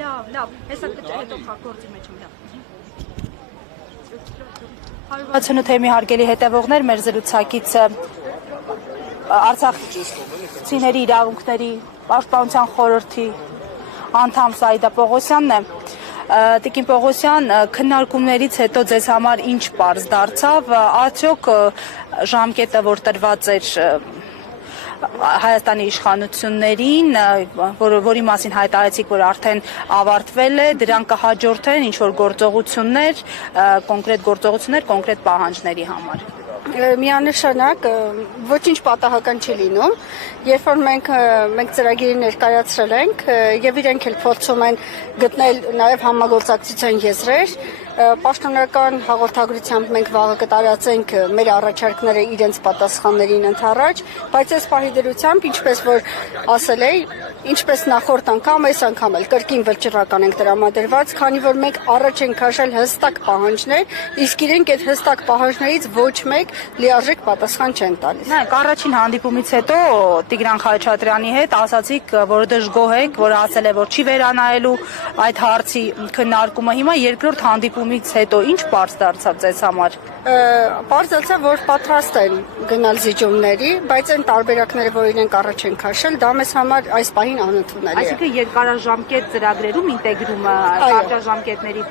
լավ, հեսա հետո գործի մեջ եմ լավ։ 168 թեմի հարգելի հետևողներ, մեր զրուցակիցը Արցախցիների իրավունքների պաշտպանության խորհրդի անդամ Սաիդա Պողոսյանն է։ Տիկին Պողոսյան, քննարկումներից հետո ձեզ համար ինչ պարզ դարձավ, արդյոք ժամկետը, որ տրված էր Հայաստանի իշխանություններին, որի մասին հայտարարեցիք, որ արդեն ավարտվել է, դրան կհաջորդեն ինչ-որ գործողություններ, կոնկրետ գործողություններ, կոնկրետ պահանջների համար։ Միանշանակ ոչինչ պատահական չի լինում, երբ որ մենք ծրագիրը ներկայացրել ենք եւ իրենք էլ փորձում են գտնել նաեւ համագործակցության եզրեր, պաշտոնական հաղորդագրությամբ մենք վաղը կտարածենք մեր առաջարկները իրենց պատասխաններին ընդառաջ, բայց այս պահի դրությամբ, ինչպես որ ասել էի, ինչպես նախորդ անգամ, այս անգամ էլ կրկին վճռական ենք տրամադրված, քանի որ մենք առաջ ենք քաշել հստակ պահանջներ, իսկ իրենք այդ հստակ պահանջներից ոչ մեկ լիարժեք պատասխան չեն տալիս։ Նայեք, առաջին հանդիպումից հետո Տիգրան Խաչատրյանի հետ ասացիք, որ դժգոհ եք, որ ասել է, որ չի վերանայելու այդ հարցի քննարկումը։ Հիմա երկրորդ հանդիպումից հետո ինչ պարզ դարձավ ձեզ համար։ Պարզ դարձավ, որ պատրաստ են գնալ զիջումների, բայց այն տարբերակները, որ իրենք առաջ են քաշել, դա մեզ համար այս պահին անընդունելի է։ Այսինքն երկարաժամկետ ծրագրերում ինտեգրումը կարճաժամկետների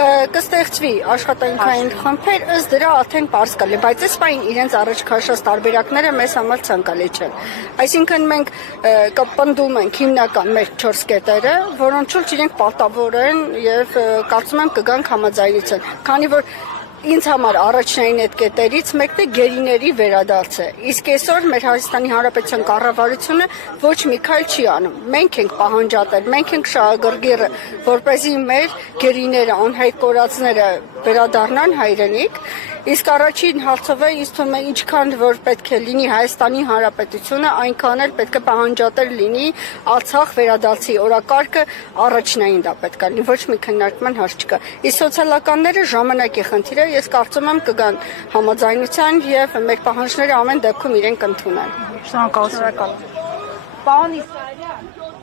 կստեղծվի աշխատանքային խմբեր, ըստ դրա արդեն պարզ կլինի, բայց այս պահին իրենց առաջ քաշած տարբերակները մեզ համար ցանկալի չեն։ Այսինքն մենք կպնդում ենք հիմնական մեր 4 կետերը, որոնց շուրջ իրենք պարտավոր են եւ կարծում եմ կգանք համաձայնության, քանի որ ինձ համար առաջնային այդ կետերից մեկն է գերիների վերադարձը։ Իսկ այսօր մեր Հայաստանի Հանրապետության կառավարությունը ոչ մի քայլ չի անում։ Մենք ենք պահանջատեր, մենք ենք շահագրգիռը, որպեսզի մեր գերիները, անհայտ կորածները վերադառնան հայրենիք։ Իսկ առաջին հարցով է ինձ թվում է ինչքան որ պետք է լինի Հայաստանի Հանրապետությունը, այնքան էլ պետք է պահանջատեր լինի Արցախ վերադարձի օրակարգը, առաջնային դա պետք է լինի, ոչ մի քննարկման հարց չկա։ Իսկ սոցիալականները ժամանակի խնդիր է, ես կարծում եմ կգան համաձայնության եւ մեր պահանջները ամեն դեպքում իրենք կընդունեն։ Շնորհակալություն։ Պարոն Իսրայելյան